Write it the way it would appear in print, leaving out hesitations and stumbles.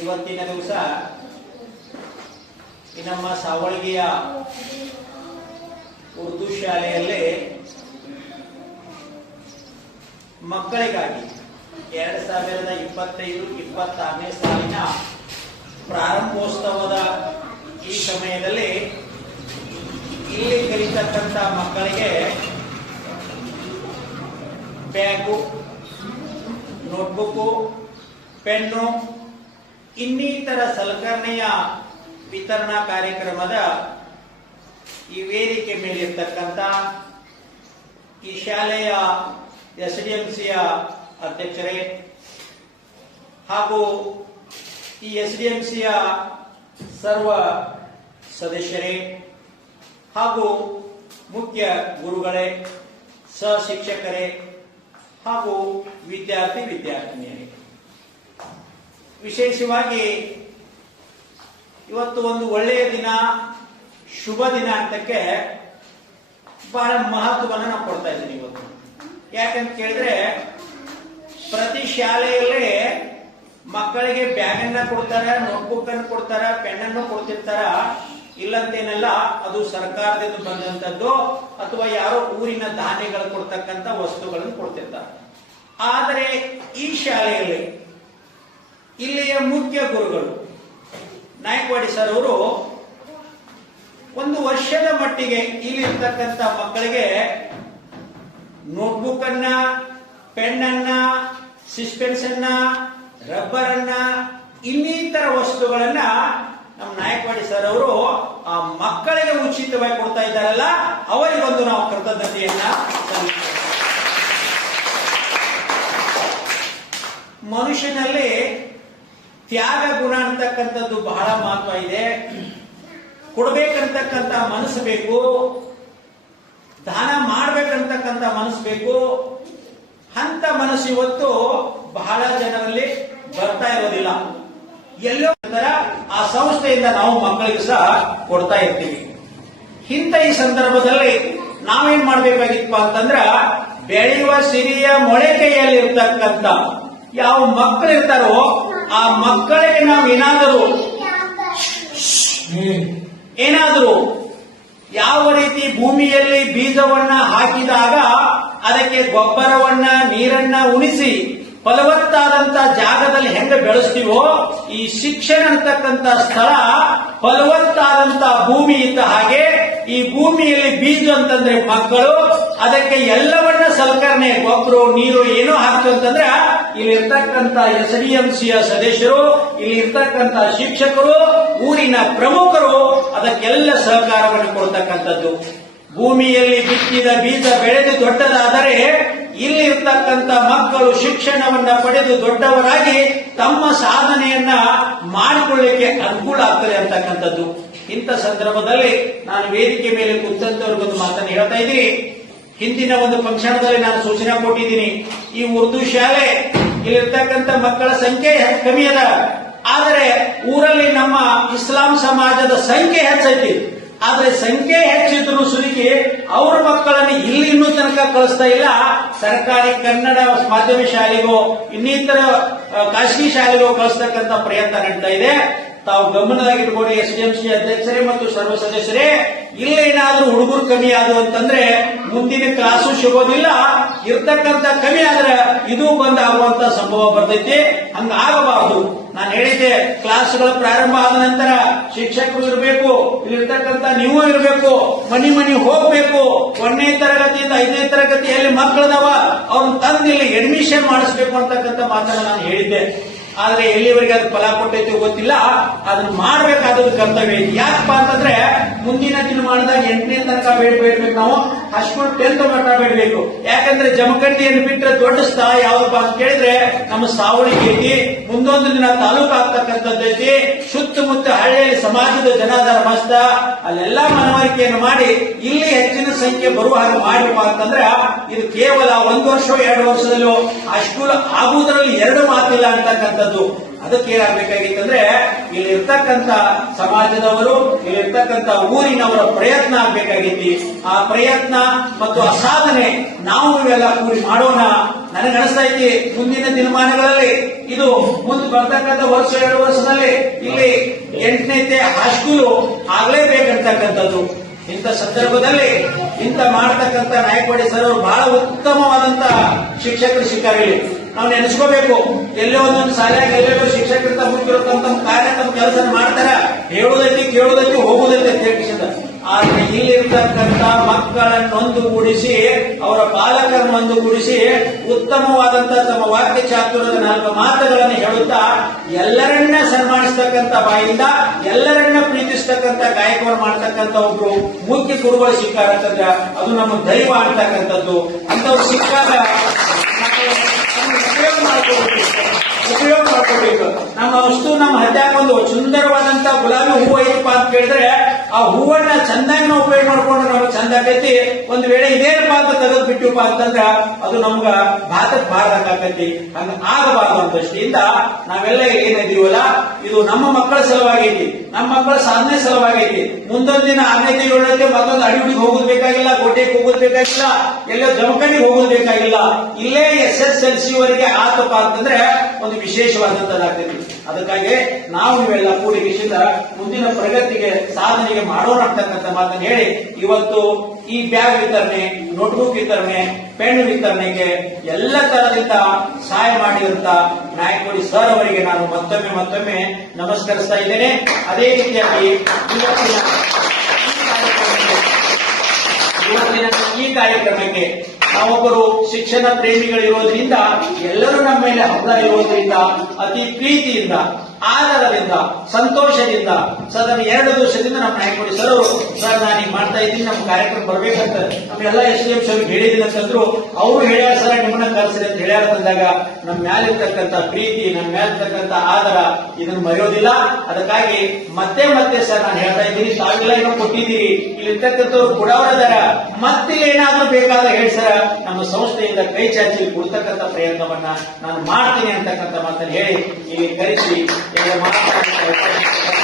ಇವತ್ತಿನ ದಿವಸ ನಮ್ಮ ಸಾವಳಗಿಯ ಉರ್ದು ಶಾಲೆಯಲ್ಲಿ ಮಕ್ಕಳಿಗಾಗಿ 2025-26ನೇ ಸಾಲಿನ ಪ್ರಾರಂಭೋತ್ಸವದ ಈ ಸಮಯದಲ್ಲಿ ಇಲ್ಲಿ ಕಲಿತಕ್ಕಂಥ ಮಕ್ಕಳಿಗೆ ಬ್ಯಾಗು, ನೋಟ್ಬುಕ್ಕು, ಪೆನ್ನು ಇನ್ನಿತರ ಸಲಕರಣೆಯ ವಿತರಣಾ ಕಾರ್ಯಕ್ರಮದ ಈ ವೇದಿಕೆ ಮೇಲಿರ್ತಕ್ಕಂಥ ಈ ಶಾಲೆಯ ಎಸ್ಡಿಎಂಸಿಯ ಅಧ್ಯಕ್ಷರೇ ಹಾಗೂ ಈ ಎಸ್ಡಿಎಂಸಿಯ ಸರ್ವ ಸದಸ್ಯರೇ ಹಾಗೂ ಮುಖ್ಯ ಗುರುಗಳೇ, ಸಹ ಶಿಕ್ಷಕರೇ ಹಾಗೂ ವಿದ್ಯಾರ್ಥಿನಿಯರೇ, ವಿಶೇಷವಾಗಿ ಇವತ್ತು ಒಂದು ಒಳ್ಳೆಯ ದಿನ, ಶುಭ ದಿನ ಅಂತಕ್ಕೆ ಬಹಳ ಮಹತ್ವವನ್ನು ನಾನು ಕೊಡ್ತಾ ಇದ್ದೀನಿ ಇವತ್ತು. ಯಾಕಂತ ಕೇಳಿದ್ರೆ ಪ್ರತಿ ಶಾಲೆಯಲ್ಲಿ ಮಕ್ಕಳಿಗೆ ಬ್ಯಾಗ್ ಅನ್ನ ಕೊಡ್ತಾರ, ನೋಟ್ಬುಕ್ ಅನ್ನು ಕೊಡ್ತಾರ, ಪೆನ್ ಅನ್ನು ಕೊಡ್ತಿರ್ತಾರ. ಇಲ್ಲಂತೇನಲ್ಲ, ಅದು ಸರ್ಕಾರದಿಂದ ಬಂದಂತದ್ದು ಅಥವಾ ಯಾರೋ ಊರಿನ ಧಾನ್ಯಗಳು ಕೊಡ್ತಕ್ಕಂಥ ವಸ್ತುಗಳನ್ನು ಕೊಡ್ತಿರ್ತಾರೆ. ಆದರೆ ಈ ಶಾಲೆಯಲ್ಲಿ ಇಲ್ಲಿಯ ಮುಖ್ಯ ಗುರುಗಳು ನಾಯಕವಾಡಿ ಸರ್ ಅವರು ಒಂದು ವರ್ಷದ ಮಟ್ಟಿಗೆ ಇಲ್ಲಿ ಇರ್ತಕ್ಕಂಥ ಮಕ್ಕಳಿಗೆ ನೋಟ್ಬುಕ್ ಅನ್ನ, ಪೆನ್ ಅನ್ನ, ಸಿಸ್ಪೆನ್ಸ್ ಅನ್ನ, ರಬ್ಬರ್ ಅನ್ನ ಇನ್ನಿತರ ವಸ್ತುಗಳನ್ನ ನಮ್ಮ ನಾಯಕವಾಡಿ ಸರ್ ಅವರು ಆ ಮಕ್ಕಳಿಗೆ ಉಚಿತವಾಗಿ ಕೊಡ್ತಾ ಇದ್ದಾರಲ್ಲ, ಅವರಿಗೊಂದು ನಾವು ಕೃತಜ್ಞತೆಯನ್ನ ಸಲ್ಲಿಸ್ತೇವೆ. ಮನುಷ್ಯನಲ್ಲಿ ತ್ಯಾಗ ಗುಣ ಅಂತಕ್ಕಂಥದ್ದು ಬಹಳ ಮಹತ್ವ ಇದೆ. ಕೊಡ್ಬೇಕಂತಕ್ಕಂಥ ಮನಸ್ಸು ಬೇಕು, ದಾನ ಮಾಡ್ಬೇಕಂತಕ್ಕಂಥ ಮನಸ್ಸು ಬೇಕು. ಅಂತ ಮನಸ್ಸು ಇವತ್ತು ಬಹಳ ಜನರಲ್ಲಿ ಬರ್ತಾ ಇರೋದಿಲ್ಲ. ಎಲ್ಲೋ ಆ ಸಂಸ್ಥೆಯಿಂದ ನಾವು ಮಕ್ಕಳಿಗೆ ಸಹ ಕೊಡ್ತಾ ಇರ್ತೀವಿ. ಇಂಥ ಈ ಸಂದರ್ಭದಲ್ಲಿ ನಾವೇನ್ ಮಾಡ್ಬೇಕಾಗಿತ್ತು ಅಂತಂದ್ರ, ಬೆಳೆಯುವ ಸಿರಿಯ ಮೊಳಕೆಯಲ್ಲಿರ್ತಕ್ಕಂಥ ಯಾವ ಮಕ್ಕಳು ಇರ್ತಾರೋ ಆ ಮಕ್ಕಳಿಗೆ ನಾವು ಏನಾದರೂ ಯಾವ ರೀತಿ ಭೂಮಿಯಲ್ಲಿ ಬೀಜವನ್ನ ಹಾಕಿದಾಗ ಅದಕ್ಕೆ ಗೊಬ್ಬರವನ್ನ, ನೀರನ್ನ ಉಣಿಸಿ ಫಲವತ್ತಾದಂತ ಜಾಗದಲ್ಲಿ ಹೆಂಗ ಬೆಳೆಸ್ತೀವೋ, ಈ ಶಿಕ್ಷಣ ಅಂತಕ್ಕಂಥ ಸ್ಥಳ ಫಲವತ್ತಾದಂತ ಭೂಮಿ ಇದ್ದ ಹಾಗೆ ಈ ಭೂಮಿಯಲ್ಲಿ ಬೀಜ ಅಂತಂದ್ರೆ ಮಕ್ಕಳು, ಅದಕ್ಕೆ ಎಲ್ಲವನ್ನ ಸಲಕರಣೆ, ಗೊಬ್ಬರ, ನೀರು ಏನೋ ಹಾಕ್ತು ಅಂತಂದ್ರೆ ಇಲ್ಲಿರ್ತಕ್ಕಂಥ ಎಸ್ಡಿಎಂಸಿಯ ಸದಸ್ಯರು, ಇಲ್ಲಿ ಇರ್ತಕ್ಕಂಥ ಶಿಕ್ಷಕರು, ಊರಿನ ಪ್ರಮುಖರು ಅದಕ್ಕೆಲ್ಲ ಸಹಕಾರವನ್ನು ಕೊಡ್ತಕ್ಕಂಥದ್ದು. ಭೂಮಿಯಲ್ಲಿ ಬಿತ್ತಿದ ಬೀಜ ಬೆಳೆದು ದೊಡ್ಡದಾದರೆ ಇಲ್ಲಿ ಇರ್ತಕ್ಕಂಥ ಮಕ್ಕಳು ಶಿಕ್ಷಣವನ್ನ ಪಡೆದು ದೊಡ್ಡವರಾಗಿ ತಮ್ಮ ಸಾಧನೆಯನ್ನ ಮಾಡಿಕೊಳ್ಳಲಿಕ್ಕೆ ಅನುಕೂಲ ಆಗ್ತದೆ ಅಂತಕ್ಕಂಥದ್ದು. ಇಂಥ ಸಂದರ್ಭದಲ್ಲಿ ನಾನು ವೇದಿಕೆ ಮೇಲೆ ಕುಂತಂತವ್ರಿಗೊಂದು ಮಾತನ್ನು ಹೇಳ್ತಾ ಇದ್ದೀನಿ. ಹಿಂದಿನ ಒಂದು ಫಂಕ್ಷನ್ದಲ್ಲಿ ನಾನು ಸೂಚನೆ ಕೊಟ್ಟಿದ್ದೀನಿ. ಈ ಉರ್ದು ಶಾಲೆ ಇಲ್ಲಿರ್ತಕ್ಕಂಥ ಮಕ್ಕಳ ಸಂಖ್ಯೆ ಕಮ್ಮಿ ಅದ, ಆದರೆ ಊರಲ್ಲಿ ನಮ್ಮ ಇಸ್ಲಾಂ ಸಮಾಜದ ಸಂಖ್ಯೆ ಹೆಚ್ಚೈತಿ. ಆದ್ರೆ ಸಂಖ್ಯೆ ಹೆಚ್ಚಿದ್ರು ಸುಲಿಗೆ ಅವ್ರ ಮಕ್ಕಳನ್ನು ಇಲ್ಲಿ ಇನ್ನೂ ತನಕ ಕಳಿಸ್ತಾ ಇಲ್ಲ. ಸರ್ಕಾರಿ ಕನ್ನಡ ಮಾಧ್ಯಮ ಶಾಲೆಗೋ ಇನ್ನಿತರ ಖಾಸಗಿ ಶಾಲೆಗೋ ಕಳಿಸ್ತಕ್ಕಂಥ ಪ್ರಯತ್ನ ನಡೀತಾ ಇದೆ. ತಾವು ಗಮನದಾಗಿಟ್ಕೊಂಡು ಎಸ್ಡಿಎಂಸಿ ಅಧ್ಯಕ್ಷರೇ ಮತ್ತು ಸರ್ವ ಸದಸ್ಯರೇ, ಇಲ್ಲೇನಾದ್ರೂ ಹುಡುಗರು ಕಮ್ಮಿ ಆದವು ಅಂತಂದ್ರೆ ಮುಂದಿನ ಕ್ಲಾಸು ಸಿಗೋದಿಲ್ಲ. ಇರ್ತಕ್ಕಂಥ ಕಮ್ಮಿ ಆದ್ರೆ ಇದು ಬಂದ್ ಆಗುವಂತ ಸಂಭವ ಬರ್ತೈತಿ. ಹಂಗಾಗಬಾರದು. ನಾನು ಹೇಳಿದ್ದೆ, ಕ್ಲಾಸ್ಗಳು ಪ್ರಾರಂಭ ಆದ ನಂತರ ಶಿಕ್ಷಕರು ಇರಬೇಕು, ಇಲ್ಲಿರ್ತಕ್ಕಂಥ ನೀವು ಇರಬೇಕು, ಮನಿ ಹೋಗ್ಬೇಕು. 1ನೇ ತರಗತಿಯಿಂದ 5ನೇ ತರಗತಿಯಲ್ಲಿ ಮಕ್ಕಳದವ ಅವ್ರನ್ನ ತಂದು ಇಲ್ಲಿ ಅಡ್ಮಿಷನ್ ಮಾಡಿಸ್ಬೇಕು ಅಂತಕ್ಕಂಥ ಮಾತನ್ನ ನಾನು ಹೇಳಿದ್ದೆ. ಆದ್ರೆ ಎಲ್ಲಿವರೆಗೆ ಅದು ಫಲ ಕೊಟ್ಟೈತಿ ಗೊತ್ತಿಲ್ಲ. ಅದನ್ನ ಮಾಡ್ಬೇಕಾದದ್ದು ಕರ್ತವ್ಯ ಐತಿ. ಯಾಕಪ್ಪ ಅಂತಂದ್ರೆ ಮುಂದಿನ ದಿನಮಾನದಾಗ 8ನೇ ತನಕ ಬೇಡ್ಬೇಕು ನಾವು, ಹೈಸ್ಕೂಲ್ 10th ಮಟ್ಟ ಬೇಡಬೇಕು. ಯಾಕಂದ್ರೆ ಜಮಖಂಡಿಯನ್ನು ಬಿಟ್ಟರೆ ದೊಡ್ಡ ಸ್ಥಳ ಯಾವ್ದಪ್ಪ ಅಂತ ಕೇಳಿದ್ರೆ ನಮ್ಮ ಸಾವಳಿಗೆ ಐತಿ. ಮುಂದೊಂದು ದಿನ ತಾಲೂಕು ಆಗ್ತಕ್ಕಂಥದ್ದು ಐತಿ. ಸುತ್ತಮುತ್ತ ಹಳ್ಳಿಯಲ್ಲಿ ಸಮಾಜದ ಜನಾಧಾರ ಮಸ್ತ, ಅಲ್ಲೆಲ್ಲಾ ಮನವರಿಕೆಯನ್ನು ಮಾಡಿ ಇಲ್ಲಿ ಹೆಚ್ಚಿನ ಸಂಖ್ಯೆ ಬರುವ ಹಾಗೆ ಮಾಡಪ್ಪ ಅಂತಂದ್ರೆ ಇದು ಕೇವಲ 1 ವರ್ಷ 2 ವರ್ಷದಲ್ಲೂ ಹೈಸ್ಕೂಲ್ ಆಗುವುದರಲ್ಲಿ 2 ಮಾತಿಲ್ಲ ಅಂತಕ್ಕಂಥದ್ದು. ಅದಕ್ಕೆ ಏನಾಗಬೇಕಾಗಿತ್ತಂದ್ರೆ ಇಲ್ಲಿರ್ತಕ್ಕಂಥ ಸಮಾಜದವರು, ಇಲ್ಲಿರ್ತಕ್ಕಂಥ ಊರಿನವರ ಪ್ರಯತ್ನ ಆಗ್ಬೇಕಾಗಿತ್ತು. ಆ ಪ್ರಯತ್ನ ಮತ್ತು ಆ ಸಾಧನೆ ನಾವು ಇವೆಲ್ಲ ಕೂಡಿ ಮಾಡೋಣ. ನನಗನಿಸ್ತಾ ಐತಿ ಮುಂದಿನ ದಿನಮಾನಗಳಲ್ಲಿ ಇದು ಮುಂದೆ ಬರ್ತಕ್ಕಂಥ ವರ್ಷ 2 ವರ್ಷದಲ್ಲಿ ಇಲ್ಲಿ 8ನೇ ಹೈಸ್ಕೂಲು ಆಗ್ಲೇಬೇಕಂತಕ್ಕಂಥದ್ದು. ಇಂಥ ಸಂದರ್ಭದಲ್ಲಿ ಇಂಥ ಮಾಡ್ತಕ್ಕಂಥ ನಾಯಕವಾಡಿ ಸರ್ ಅವರು ಬಹಳ ಉತ್ತಮವಾದಂತ ಶಿಕ್ಷಕರು ಸಿಕ್ಕಾರಿಲ್ಲಿ. ನಾವು ನೆನೆಸ್ಕೋಬೇಕು, ಎಲ್ಲೋ ಒಂದೊಂದು ಶಾಲೆಯಾಗ ಎಲ್ಲೆಲ್ಲೋ ಶಿಕ್ಷಕರಿಂದ ಮುಖ್ಯರತಂತ ಕಾರ್ಯ ತಮ್ಮ ಕೆಲಸ ಮಾಡ್ತಾರ, ಹೇಳುವುದಕ್ಕೆ ಕೇಳುವುದಕ್ಕೆ ಹೋಗುವುದಕ್ಕೆ ತಿಳಿಸಿದ. ಆದ್ರೆ ಇಲ್ಲಿರ್ತಕ್ಕಂಥ ಮಕ್ಕಳನ್ನು ಒಂದುಗೂಡಿಸಿ, ಅವರ ಪಾಲಕರನ್ನು ಒಂದುಗೂಡಿಸಿ ಉತ್ತಮವಾದಂತ ತಮ್ಮ ವಾಕ್ಯ ಚಾತುರ್ಯದ 4 ಮಾತುಗಳನ್ನು ಹೇಳುತ್ತಾ ಎಲ್ಲರನ್ನ ಸನ್ಮಾನಿಸ್ತಕ್ಕಂಥ ಬಾಯಿಂದ ಎಲ್ಲರನ್ನ ಪ್ರೀತಿಸ್ತಕ್ಕಂಥ ಗಾಯಕವನ್ನು ಮಾಡ್ತಕ್ಕಂಥ ಒಬ್ರು ಮುಖ್ಯ ಗುರುಗಳು ಸಿಕ್ಕಾರಂತಂದ್ರ ಅದು ನಮ್ಮ ದೈವ ಅಂತಕ್ಕಂಥದ್ದು. ಅಂತವ್ರು ಸಿಕ್ಕಾಗ ಉಪಯೋಗ ಮಾಡ್ಕೋಬೇಕು. ನಮ್ಮ ವಸ್ತು ನಮ್ಮ ಹತ್ಯಾಗ ಒಂದು ಸುಂದರವಾದಂತ ಗುಲಾಬಿ ಹೂವು ಐತಪ್ಪ ಅಂತ ಕೇಳಿದ್ರೆ ಆ ಹೂವನ್ನ ಚಂದಾಗಿ ನಾವು ಉಪಯೋಗ ಮಾಡ್ಕೊಂಡ್ರೆ ನಮ್ಗೆ ಚಂದ ಆಗೈತಿ. ಒಂದು ವೇಳೆ ಇದೇನಪ್ಪ ಅಂತ ತೆಗೆದು ಬಿಟ್ಟಿವಪ್ಪ ಅಂತಂದ್ರ ಅದು ನಮ್ಗ ಭಾತಕ್ ಬಾರದಾಕತಿ. ಹಂಗ ಆಗಬಾರ್ದು ಅಂತ ದೃಷ್ಟಿಯಿಂದ ನಾವೆಲ್ಲ ಏನಿದೀವಲ್ಲ ಇದು ನಮ್ಮ ಮಕ್ಕಳ ಸಲುವಾಗೈತಿ, ನಮ್ಮ ಮಕ್ಕಳ ಸಾಧನೆ ಸಲುವಾಗೈತಿ. ಮುಂದೊಂದು ದಿನ 6ನೇ 7ನೇ ಮತ್ತೊಂದು ಅಡಿಹುಡಿಗೆ ಹೋಗೋದು ಬೇಕಾಗಿಲ್ಲ, ಕೋಟೆಗೆ ಹೋಗೋದು ಬೇಕಾಗಿಲ್ಲ, ಎಲ್ಲೋ ಜಮಖಂಡಿಗೆ ಹೋಗೋದು ಬೇಕಾಗಿಲ್ಲ. ಇಲ್ಲೇ SSLC ವರೆಗೆ ಆತಪ್ಪ ಅಂತಂದ್ರೆ ಒಂದು ವಿಶೇಷವಾದಂತದ್ದಾಗ್ತೈತಿ. ಅದಕ್ಕಾಗಿ ನಾವು ಇವೆಲ್ಲ ಕೂಡಿಗೆಯಿಂದ ಮುಂದಿನ ಪ್ರಗತಿಗೆ ಸಾಧನೆಗೆ ಮಾಡೋಣ ಅಂತಕ್ಕಂಥ ಮಾತನ್ನು ಹೇಳಿ ಇವತ್ತು ಈ ಬ್ಯಾಗ್ ವಿತರಣೆ, ನೋಟ್ಬುಕ್ ವಿತರಣೆ, ಪೆನ್ ವಿತರಣೆಗೆ ಎಲ್ಲ ತರದಿಂದ ಸಹಾಯ ಮಾಡಿದಂತ ನಾಯಕವಾಡಿ ಸರ್ ಅವರಿಗೆ ನಾನು ಮತ್ತೊಮ್ಮೆ ನಮಸ್ಕರಿಸ್ತಾ ಇದ್ದೇನೆ. ಅದೇ ರೀತಿಯಾಗಿ ಇವತ್ತಿನ ಈ ಕಾರ್ಯಕ್ರಮಕ್ಕೆ ನಾವೊಬ್ಬರು ಶಿಕ್ಷಣ ಪ್ರೇಮಿಗಳಿರೋದ್ರಿಂದ ಎಲ್ಲರೂ ನಮ್ಮ ಮೇಲೆ ಹಬ್ಬ ಇರೋದ್ರಿಂದ ಅತಿ ಪ್ರೀತಿಯಿಂದ, ಆಧಾರದಿಂದ, ಸಂತೋಷದಿಂದ ಸದನ 2 ದಿವಸದಿಂದ ನಮ್ಮ ನಾಯಕವಾಡಿ ಸರ್ ಅವರು ಸರ್ ನಾನು ಈಗ ಮಾಡ್ತಾ ಇದ್ದೀನಿ, ನಮ್ಮ ಕಾರ್ಯಕ್ರಮ ಬರ್ಬೇಕಂತ ನಮ್ಮೆಲ್ಲ SDM ಸರ್ ಹೇಳಿದಿನ ಅಂತಂದ್ರು. ಅವರು ಹೇಳ್ಯಾರ ಸರ್ ನಿಮ್ಮನ್ನ ಕಲಿಸ್ರಿ ಅಂತ ಹೇಳ್ಯಾರ ತಂದಾಗ ನಮ್ಮ ಮ್ಯಾಲಿರ್ತಕ್ಕಂಥ ಪ್ರೀತಿ, ನಮ್ಮ ಮ್ಯಾಲಿರ್ತಕ್ಕಂಥ ಆಧಾರ ಇದನ್ನು ಮರೆಯೋದಿಲ್ಲ. ಅದಕ್ಕಾಗಿ ಮತ್ತೆ ಸರ್ ನಾನು ಹೇಳ್ತಾ ಇದ್ದೀನಿ, ತಾವೆಲ್ಲ ಏನೋ ಕೊಟ್ಟಿದ್ದೀರಿ, ಇಲ್ಲಿರ್ತಕ್ಕಂಥವ್ರು ಕೊಡೋರದಾರ, ಮತ್ತೆ ಏನಾದ್ರೂ ಬೇಕಾದ್ರೆ ಹೇಳಿ ಸರ್ ನಮ್ಮ ಸಂಸ್ಥೆಯಿಂದ ಕೈ ಚಾಚಿ ಕೊಡ್ತಕ್ಕಂಥ ಪ್ರಯತ್ನವನ್ನ ನಾನು ಮಾಡ್ತೀನಿ ಅಂತಕ್ಕಂಥ ಮಾತನ್ನು ಹೇಳಿ ಇಲ್ಲಿ ಕರೆಸಿ ಮಾತಾಡ್ತಾ